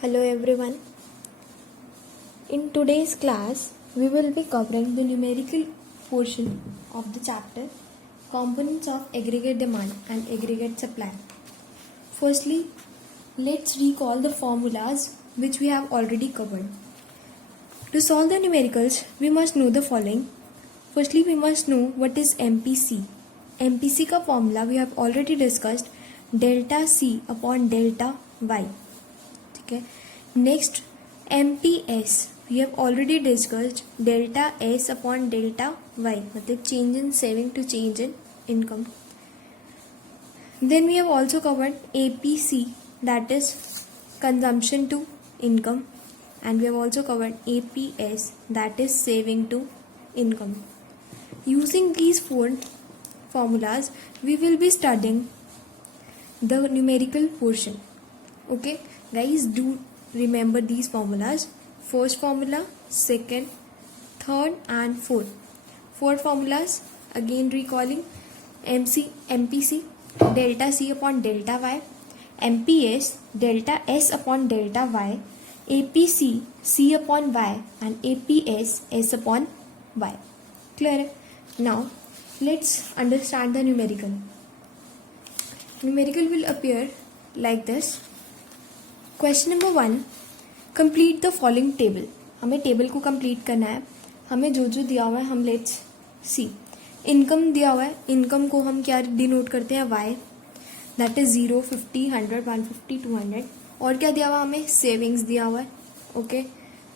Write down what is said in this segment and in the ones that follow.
Hello everyone. In today's class, we will be covering the numerical portion of the chapter Components of Aggregate Demand and Aggregate Supply. Firstly, let's recall the formulas which we have already covered. To solve the numericals, we must know the following. Firstly, we must know what is MPC. MPC का formula we have already discussed, delta C upon delta Y. Okay. Next, MPS we have already discussed, delta S upon delta Y, मतलब change in saving to change in income. Then we have also covered APC, that is consumption to income, and we have also covered APS, that is saving to income. Using these four formulas, we will be studying the numerical portion. Okay guys, do remember these formulas. First formula, second, third and fourth. Four formulas, again recalling: MPC delta C upon delta Y, MPS delta S upon delta Y, APC C upon Y, and APS S upon Y. Clear? Now let's understand the numerical. Numerical will appear like this. Question number 1, complete the following table. हमें table को complete करना है. हमें जो जो दिया हुआ है हम लेट्स सी. इनकम दिया हुआ है. इनकम को हम क्या डिनोट करते हैं? Y, that is 0, 50, 100, 150, 200. और क्या दिया हुआ हमें? सेविंग्स दिया हुआ है. Okay,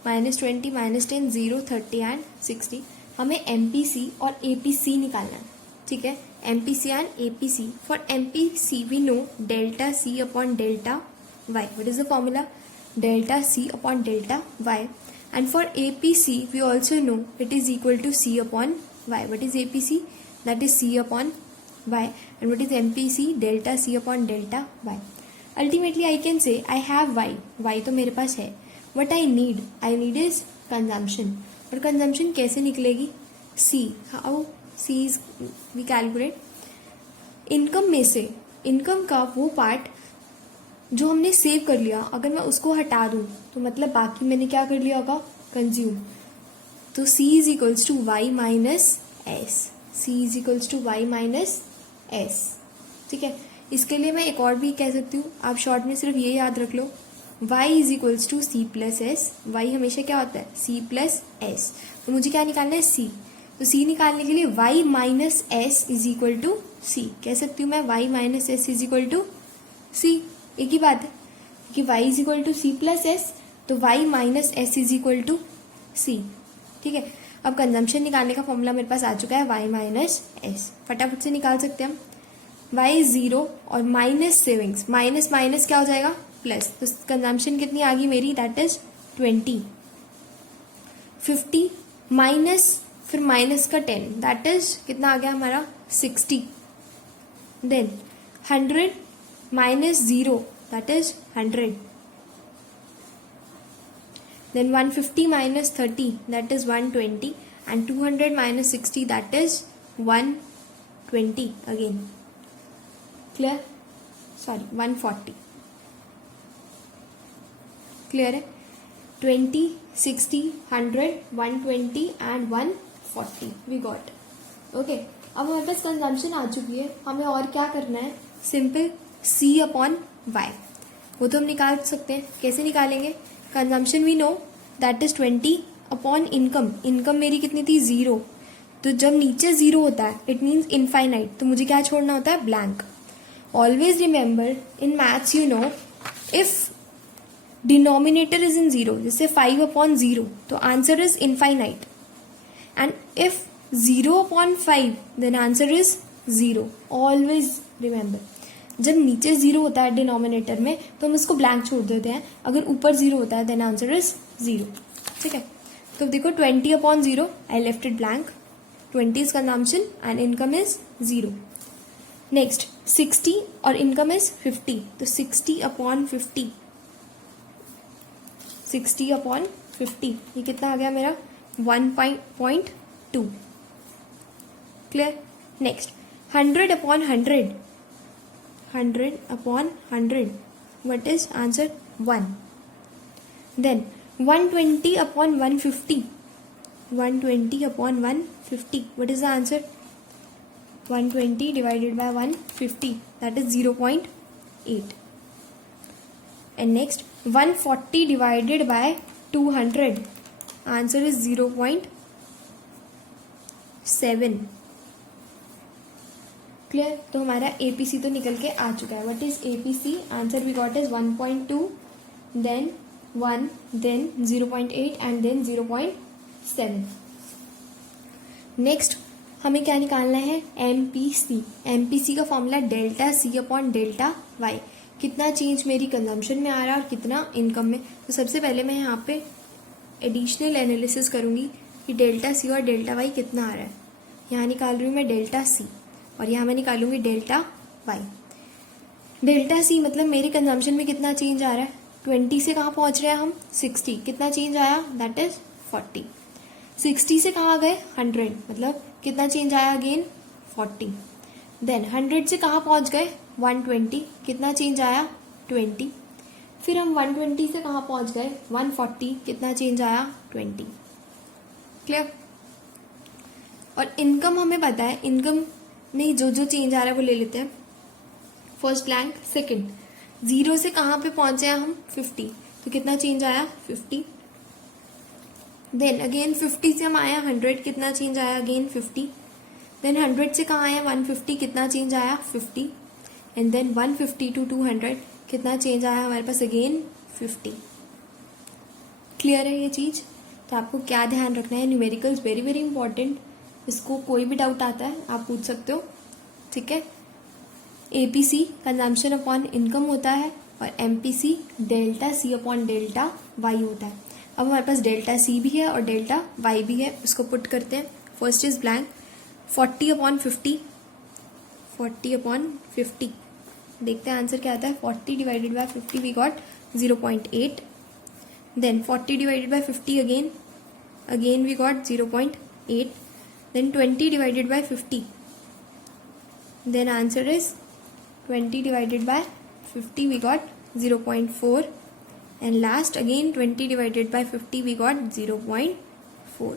-20, -10, 0, 30 and 60. हमें MPC और APC निकालना है. ठीक है, MPC and APC. For MPC we know delta C upon delta Y. What is the formula? Delta C upon delta Y. And for APC, we also know it is equal to C upon Y. What is APC? That is C upon Y. And what is MPC? Delta C upon delta Y. Ultimately, I can say I have Y. Y तो मेरे पास है. What I need is consumption. और consumption कैसे निकलेगी? C. How? C is we calculate. Income में से income का वो पार्ट जो हमने सेव कर लिया, अगर मैं उसको हटा दूं तो मतलब बाकी मैंने क्या कर लिया होगा? कंज्यूम. तो C is equals to Y minus S. C is equals to Y minus S. ठीक है, इसके लिए मैं एक और भी कह सकती हूँ. आप शॉर्ट में सिर्फ ये याद रख लो, y is equals to C plus S. Y हमेशा क्या होता है? C plus S. तो मुझे क्या निकालना है? C. तो C निकालने के लिए y minus S is equal to C. कह सकती हूँ मैं y minus S is equal to C. एक ही बात है कि y is equal to C plus S, तो y minus S is equal to C. ठीक है, अब कंजम्पशन निकालने का फॉर्मूला मेरे पास आ चुका है, y माइनस एस. फटाफट से निकाल सकते हैं हम. y इज 0 और माइनस सेविंग्स, माइनस माइनस क्या हो जाएगा? प्लस. तो कंजम्पशन कितनी आ गई मेरी? That is 20. 50 माइनस फिर माइनस का 10, दैट इज कितना आ गया हमारा? 60. Then 100 minus 0, that is 100. Then 150 minus 30, that is 120. And 200 minus 60, that is 120 again. Clear? Sorry, 140. Clear है? 20, 60, 100, 120 and 140 we got. Okay, अब हमारे पास कंजम्पशन आ चुकी है. हमें और क्या करना है? Simple C upon Y. वो तो हम निकाल सकते हैं. कैसे निकालेंगे? Consumption we know that is 20 upon income. Income मेरी कितनी थी? 0. तो जब नीचे 0 होता है इट मीन्स इनफाइनाइट. तो मुझे क्या छोड़ना होता है? Blank. Always remember in maths you know if denominator is in 0, जैसे 5 अपॉन 0, तो answer is infinite. And if 0 upon 5 then answer is 0. Always remember, जब नीचे 0 होता है डिनोमिनेटर में तो हम इसको ब्लैंक छोड़ देते हैं. अगर ऊपर 0 होता है देन आंसर इज 0. ठीक है, तो देखो 20 upon 0 I left it blank. 20 is consumption and income is 0. Next 60 और इनकम इज 50, तो 60 अपॉन 50. 60 अपॉन 50 ये कितना आ गया मेरा? 1.2. Clear? Next 100 upon 100. 100 upon 100. What is answer? 1. Then 120 upon 150, 120 upon 150, what is the answer? 120 divided by 150, that is 0.8. And next 140 divided by 200, answer is 0.7. Clear? तो हमारा APC तो निकल के आ चुका है. What is APC? Answer we got is 1.2, then 1, then 0.8 and then 0.7. Next हमें क्या निकालना है? एमपीसी. एमपीसी का formula delta C upon delta Y. कितना चेंज मेरी कंजम्पशन में आ रहा है और कितना इनकम में. तो सबसे पहले मैं यहाँ पे एडिशनल एनालिसिस करूंगी कि डेल्टा सी और डेल्टा वाई कितना आ रहा है. यहाँ निकाल रही हूँ मैं डेल्टा सी और यहाँ मैं निकालूंगी डेल्टा वाई. डेल्टा सी मतलब मेरी कंजम्पशन में कितना चेंज आ रहा है. 20 से कहाँ पहुँच रहे हैं हम? 60. कितना चेंज आया? That is 40. 60 से कहाँ गए? 100. मतलब कितना चेंज आया? अगेन 40. देन 100 से कहाँ पहुँच गए? 120. कितना चेंज आया? 20. फिर हम 120 से कहाँ पहुँच गए? 140. कितना चेंज आया? 20. क्लियर? और इनकम हमें पता है. इनकम नहीं, जो जो चेंज आ रहा है वो ले लेते हैं. First blank. सेकंड 0 से कहाँ पे पहुंचे हैं हम? 50. तो कितना चेंज आया? 50. देन अगेन 50 से हम आया 100. कितना चेंज आया? अगेन 50. देन 100 से कहाँ आया? 150. कितना चेंज आया? 50. एंड देन 150 टू 200 कितना चेंज आया हमारे पास? अगेन 50. क्लियर है ये चीज? तो आपको क्या ध्यान रखना है? Numericals very very important. इसको कोई भी डाउट आता है आप पूछ सकते हो. ठीक है. एपीसी कंजम्पशन अपॉन इनकम होता है और MPC delta C upon delta Y होता है. अब हमारे पास डेल्टा सी भी है और डेल्टा वाई भी है. उसको पुट करते हैं. First is blank. 40 upon 50, 40 upon 50. देखते हैं आंसर क्या आता है. 40 divided by 50 we got 0.8. Then 40 divided by 50 again we got 0.8. Then 20 divided by 50. Then answer is 20 divided by 50 we got 0.4 and last again 20 divided by 50 we got 0.4.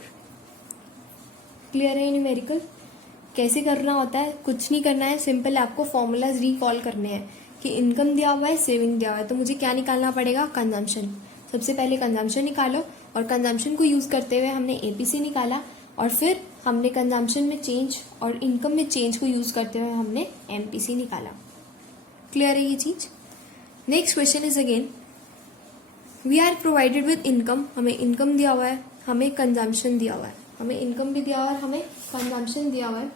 Clear है numerical? कैसे करना होता है? कुछ नहीं करना है. सिंपल आपको फॉर्मूलाज रिकॉल करने हैं कि इनकम दिया हुआ है, सेविंग दिया हुआ है, तो मुझे क्या निकालना पड़ेगा? कंजम्पशन. सबसे पहले कंजम्पशन निकालो और कंजम्पशन को यूज करते हुए हमने एपीसी निकाला और फिर हमने कंजम्पशन में चेंज और इनकम में चेंज को यूज करते हुए हमने एमपीसी निकाला. क्लियर है ये चीज? Next question is again we are provided with income. हमें इनकम दिया हुआ है, हमें कंजम्पशन दिया हुआ है. हमें इनकम भी दिया हुआ है, हमें कंजम्पशन दिया हुआ है.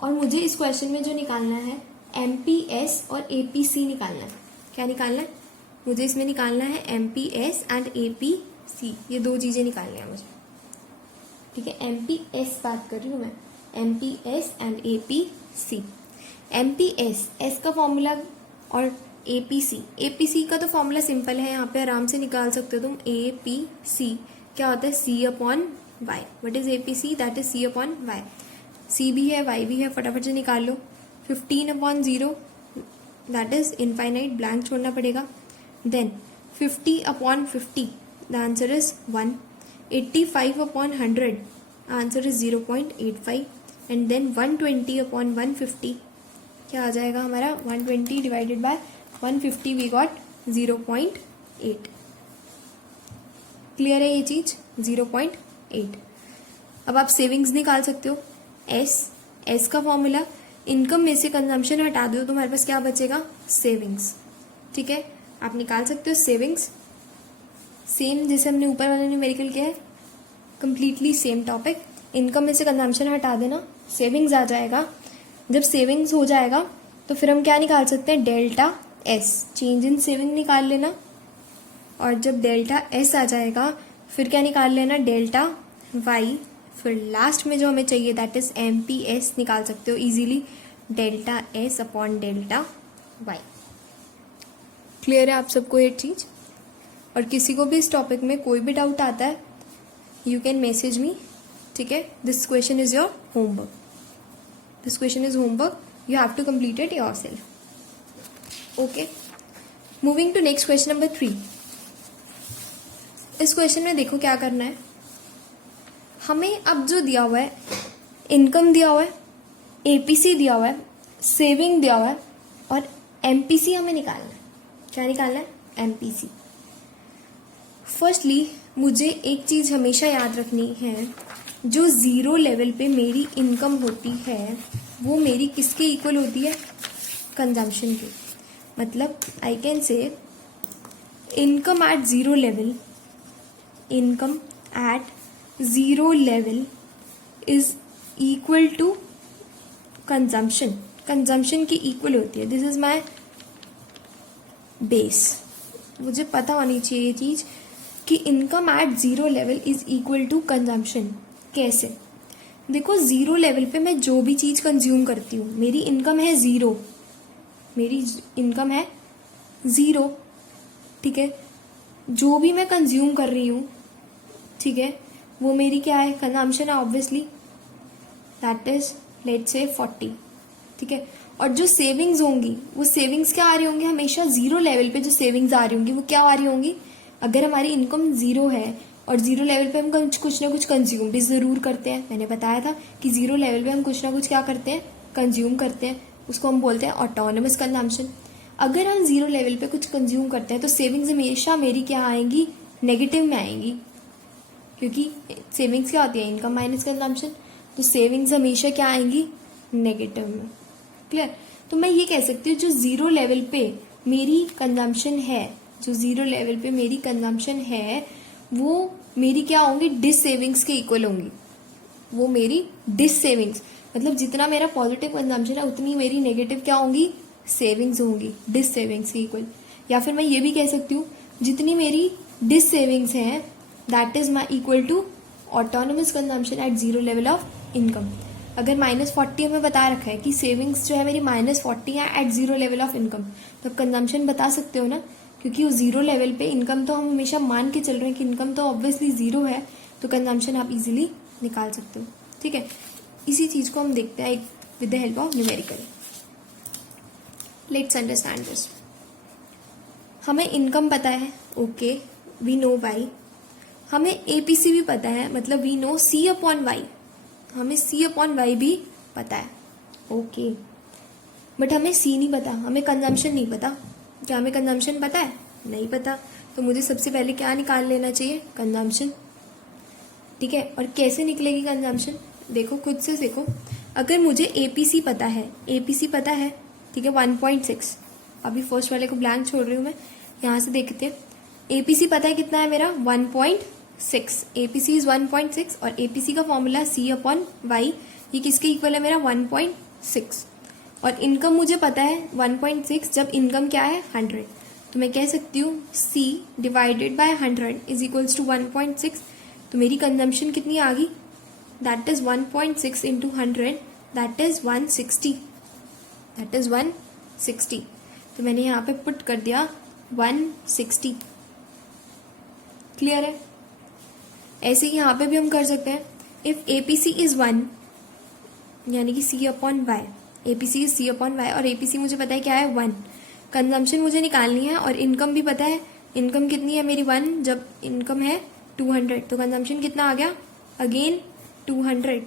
और मुझे इस क्वेश्चन में जो निकालना है एमपीएस और एपीसी निकालना है. क्या निकालना है? मुझे इसमें निकालना है एमपीएस एंड एपीसी. ये दो चीजें निकालनी है मुझे. ठीक है. एमपीएस बात कर रही हूँ मैं. MPS and APC. MPS S का फॉर्मूला और एपीसी. एपीसी का तो फॉर्मूला सिंपल है, यहाँ पे आराम से निकाल सकते हो तुम. एपीसी क्या होता है? C upon Y. What is APC? That is C upon Y. C भी है, वाई भी है, फटाफट से निकाल लो. 15 upon 0 that is infinite. Blank छोड़ना पड़ेगा. Then 50 upon 50 the answer is 1. 85 upon 100 answer is 0.85. And then 120 upon 150 क्या आ जाएगा हमारा? 120 divided by 150 we got 0.8. Clear है ये चीज? 0.8. अब आप सेविंग्स निकाल सकते हो. एस का फॉर्मूला इनकम में से कंजम्पशन हटा दो तो हमारे पास क्या बचेगा? सेविंग्स. ठीक है. आप निकाल सकते हो सेविंग्स. सेम जैसे हमने ऊपर वाले न्यूमेरिकल किया है, कंप्लीटली सेम टॉपिक. इनकम में से कंजम्पशन हटा देना, सेविंग्स आ जाएगा. जब सेविंग्स हो जाएगा तो फिर हम क्या निकाल सकते हैं? Delta S. Change in saving निकाल लेना. और जब डेल्टा एस आ जाएगा फिर क्या निकाल लेना? Delta Y. फिर लास्ट में जो हमें चाहिए दैट इज एमपीएस निकाल सकते हो easily. Delta S upon delta Y. Clear है आप सबको ये चीज? और किसी को भी इस टॉपिक में कोई भी डाउट आता है यू कैन मैसेज मी. ठीक है. This question is your homework. This question is homework. You have to complete it yourself. Okay. Moving to next question number 3. इस क्वेश्चन में देखो क्या करना है, हमें अब जो दिया हुआ है, इनकम दिया हुआ है, एपीसी दिया हुआ है, सेविंग दिया हुआ है और एमपीसी हमें निकालना है। क्या निकालना है? एमपीसी। फर्स्टली मुझे एक चीज हमेशा याद रखनी है, जो जीरो लेवल पे मेरी इनकम होती है वो मेरी किसके इक्वल होती है? कंजम्पशन के। मतलब I can say income at zero level, income at zero level is equal to consumption. Consumption की इक्वल होती है। This is my base. मुझे पता होनी चाहिए ये चीज कि income at zero level is equal to consumption. कैसे? देखो, जीरो लेवल पे मैं जो भी चीज कंज्यूम करती हूँ, मेरी इनकम है जीरो, मेरी इनकम है जीरो, ठीक है। जो भी मैं कंज्यूम कर रही हूँ, ठीक है, वो मेरी क्या है? कंजम्पशन है obviously, that is let's say 40, ठीक है। और जो सेविंग्स होंगी, वो सेविंग्स क्या आ रही होंगी? हमेशा जीरो लेवल पे जो सेविंग्स आ रही होंगी वो क्या आ रही होंगी? अगर हमारी इनकम जीरो है और जीरो लेवल पे हम कुछ ना कुछ कंज्यूम भी जरूर करते हैं, मैंने बताया था कि जीरो लेवल पे हम कुछ ना कुछ क्या करते हैं? कंज्यूम करते हैं। उसको हम बोलते हैं ऑटोनमस कंजम्पशन। अगर हम जीरो लेवल पे कुछ कंज्यूम करते हैं तो सेविंग्स हमेशा मेरी क्या आएंगी? नेगेटिव में आएंगी, क्योंकि सेविंग्स क्या होती है? Income minus consumption. तो सेविंग्स हमेशा क्या आएंगी? नेगेटिव में। क्लियर? तो मैं ये कह सकती हूँ जो जीरो लेवल पे मेरी कंजम्पशन है, जो जीरो लेवल पे मेरी कंजम्पशन है, वो मेरी क्या होंगी? डिस सेविंग्स के इक्वल होंगी। वो मेरी डिस सेविंग्स, मतलब जितना मेरा पॉजिटिव कंजम्पशन है उतनी मेरी नेगेटिव क्या होंगी? सेविंग्स होंगी, डिस सेविंग्स के इक्वल। या फिर मैं ये भी कह सकती हूँ जितनी मेरी डिस सेविंग्स हैं that is my equal to autonomous consumption at zero level of income. अगर -40 हमें बता रखा है कि सेविंग्स जो है मेरी -40 है at zero level of income, तो कंजम्पशन बता सकते हो ना, क्योंकि वो जीरो लेवल पे इनकम तो हम हमेशा मान के चल रहे हैं कि इनकम तो ऑब्वियसली जीरो है, तो कंजम्पशन आप इजीली निकाल सकते हो, ठीक है। इसी चीज को हम देखते हैं with the help of numerical. Let's understand this. हमें इनकम पता है, ओके, वी नो वाई। हमें एपीसी भी पता है, मतलब we know C upon Y. हमें सी अपॉन वाई भी पता है, ओके। बट हमें सी नहीं पता, हमें कंजम्पशन नहीं पता। क्या हमें कंजम्पशन पता है? नहीं पता। तो मुझे सबसे पहले क्या निकाल लेना चाहिए? कंजम्पशन, ठीक है। और कैसे निकलेगी कंजम्पशन? देखो, खुद से देखो। अगर मुझे एपीसी पता है, एपीसी पता है, ठीक है, 1.6। अभी फर्स्ट वाले को ब्लैंक छोड़ रही हूँ मैं, यहाँ से देखते हैं। एपीसी पता है कितना है मेरा? 1.6। एपीसी इज 1.6 और एपीसी का फॉर्मूला सी अपॉन वाई, ये किसके इक्वल है मेरा? 1.6। और इनकम मुझे पता है 1.6, जब इनकम क्या है? 100। तो मैं कह सकती हूँ C divided by 100 is equals to 1.6। तो मेरी कंजम्पशन कितनी आ गई? That is 1.6 into 100, that is 160। That is 160। तो मैंने यहाँ पे पुट कर दिया 160। क्लियर है? ऐसे ही यहाँ पे भी हम कर सकते हैं। इफ एपीसी इज 1, यानी कि C upon Y, APC is C upon Y, और एपीसी मुझे पता है क्या है? 1। कंजम्पशन मुझे निकालनी है और इनकम भी पता है। इनकम कितनी है मेरी? 1। जब इनकम है 200, तो कंजम्पशन कितना आ गया? Again 200।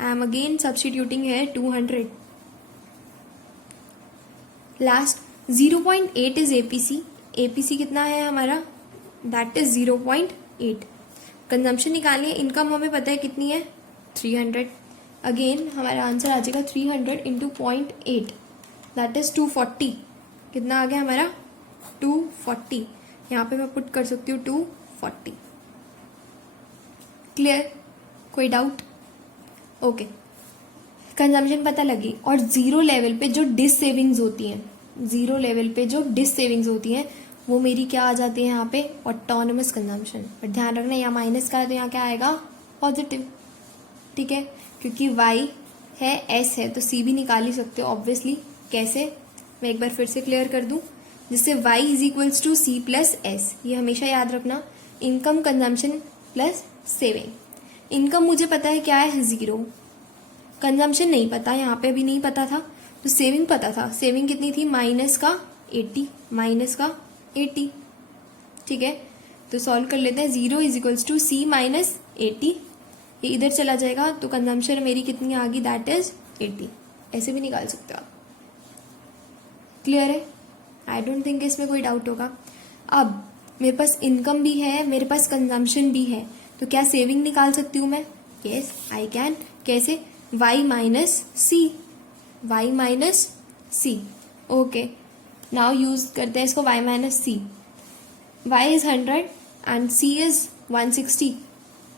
I am again substituting है 200। Last 0.8 is APC. एपीसी कितना है हमारा? That is 0.8। कंजम्पशन निकालनी है, इनकम हमें पता है कितनी है? 300। अगेन हमारा आंसर आ जाएगा 300 इंटू 0.8, दैट इज 240। कितना आ गया हमारा? 240। यहाँ पे मैं पुट कर सकती हूँ 240। क्लियर? कोई डाउट? ओके। कंजम्पशन पता लगी। और जीरो लेवल पे जो डिस सेविंग्स होती हैं, जीरो लेवल पे जो डिस सेविंग्स होती हैं, वो मेरी क्या आ जाती है यहाँ पे? Autonomous consumption. बट ध्यान रखना, यहाँ माइनस का है तो यहाँ क्या आएगा? पॉजिटिव, ठीक है। क्योंकि y है, s है, तो c भी निकाल ही सकते हो ऑब्वियसली। कैसे? मैं एक बार फिर से क्लियर कर दूं, जिससे y is equals to c plus S. ये हमेशा याद रखना, income consumption plus saving. Income मुझे पता है क्या है? 0। कंजम्पशन नहीं पता, यहाँ पे भी नहीं पता था। तो सेविंग पता था। सेविंग कितनी थी? -80, -80, ठीक है। तो सॉल्व कर लेते हैं. 0 is equals to C minus 80. ये इधर चला जाएगा तो कंजम्पशन मेरी कितनी आ गई, दैट इज 80. ऐसे भी निकाल सकते हो आप. क्लियर है? आई डोंट थिंक इसमें कोई डाउट होगा. अब मेरे पास इनकम भी है, मेरे पास कंजम्पशन भी है, तो क्या सेविंग निकाल सकती हूँ मैं? Yes I can. कैसे? y minus C. y minus C. Okay, now use करते हैं इसको. y minus C. y is 100 and c is 160.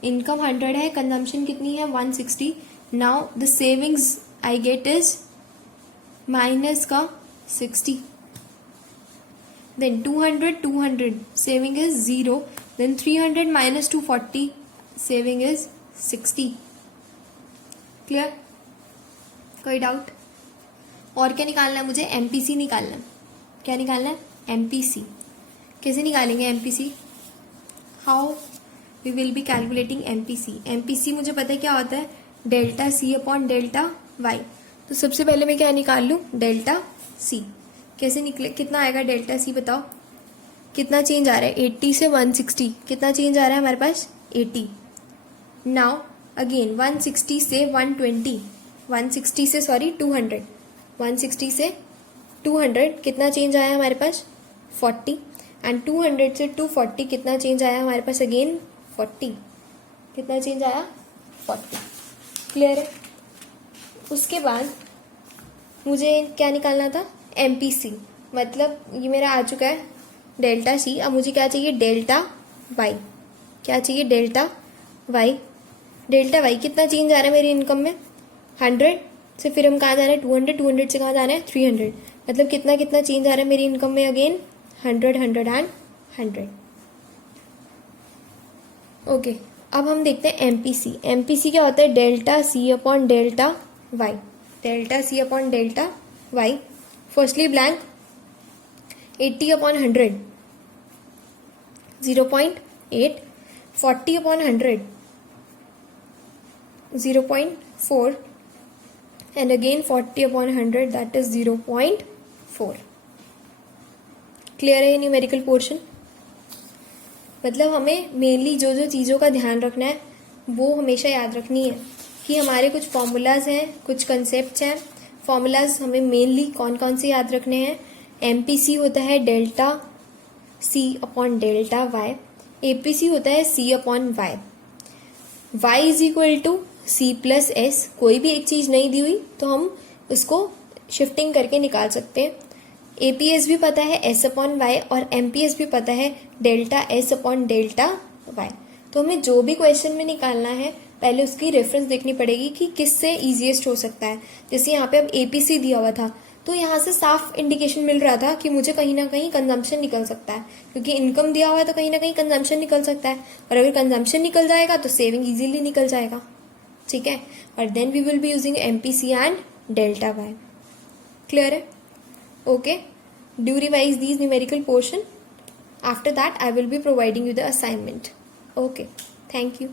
Income 100 है, कंजम्पशन कितनी है? 160. Now the savings I get is minus का 60. Then 200, saving is 0. Then 300 minus 240, saving is 60. Clear? कोई doubt? और क्या निकालना है मुझे? MPC निकालना है. क्या निकालना है? MPC. कैसे निकालेंगे MPC? How we will be calculating MPC? MPC मुझे पता है क्या होता है, delta C upon delta Y. तो सबसे पहले मैं क्या निकाल लूँ? Delta C. कैसे निकले? कितना आएगा डेल्टा C बताओ? कितना चेंज आ रहा है? 80 से 160. कितना चेंज आ रहा है हमारे पास? 80. नाउ अगेन 160 से 120, 160 से 200, 160 से 200 कितना चेंज आया हमारे पास? 40. एंड 200 से 240 कितना चेंज आया हमारे पास? अगेन 40. कितना चेंज आया? 40. क्लियर है? उसके बाद मुझे क्या निकालना था? MPC. मतलब ये मेरा आ चुका है डेल्टा C. अब मुझे क्या चाहिए? Delta Y. क्या चाहिए? Delta Y. डेल्टा Y कितना चेंज आ रहा है मेरी इनकम में? 100 से फिर हम कहाँ जा रहे हैं? 200. 200 से कहाँ जाना है? 300. मतलब कितना कितना चेंज आ रहा है मेरी इनकम में? Again 100, 100 and 100. ओके, अब हम देखते हैं MPC. MPC क्या होता है? Delta C upon delta Y. Delta C upon delta Y. Firstly blank. 80 upon 100, 0.8. 40 upon 100, 0.4. And again 40 upon 100, that is 0.4. Clear है ये न्यूमेरिकल पोर्शन? मतलब हमें मेनली जो जो चीज़ों का ध्यान रखना है वो हमेशा याद रखनी है कि हमारे कुछ फॉर्मूलाज हैं, कुछ कंसेप्ट हैं. फॉर्मूलाज हमें मेनली कौन कौन से याद रखने हैं? MPC होता है delta C upon delta Y. APC होता है C upon Y. Y is equal to C plus S. कोई भी एक चीज़ नहीं दी हुई तो हम उसको शिफ्टिंग करके निकाल सकते हैं. APS भी पता है S अपॉन Y और MPS भी पता है delta S upon delta Y. तो हमें जो भी क्वेश्चन में निकालना है पहले उसकी रेफरेंस देखनी पड़ेगी कि किससे इजीएस्ट हो सकता है. जैसे यहाँ पे अब APC दिया हुआ था तो यहाँ से साफ इंडिकेशन मिल रहा था कि मुझे कहीं ना कहीं कंजम्पशन निकल सकता है, क्योंकि इनकम दिया हुआ है तो कहीं ना कहीं कंजम्पशन निकल सकता है. और अगर कंजम्पशन निकल जाएगा तो सेविंग इजीली निकल जाएगा. ठीक है? और then we will be using MPC and delta Y. Clear है? Okay, do revise these numerical portion. After that I will be providing you the assignment. Okay, thank you.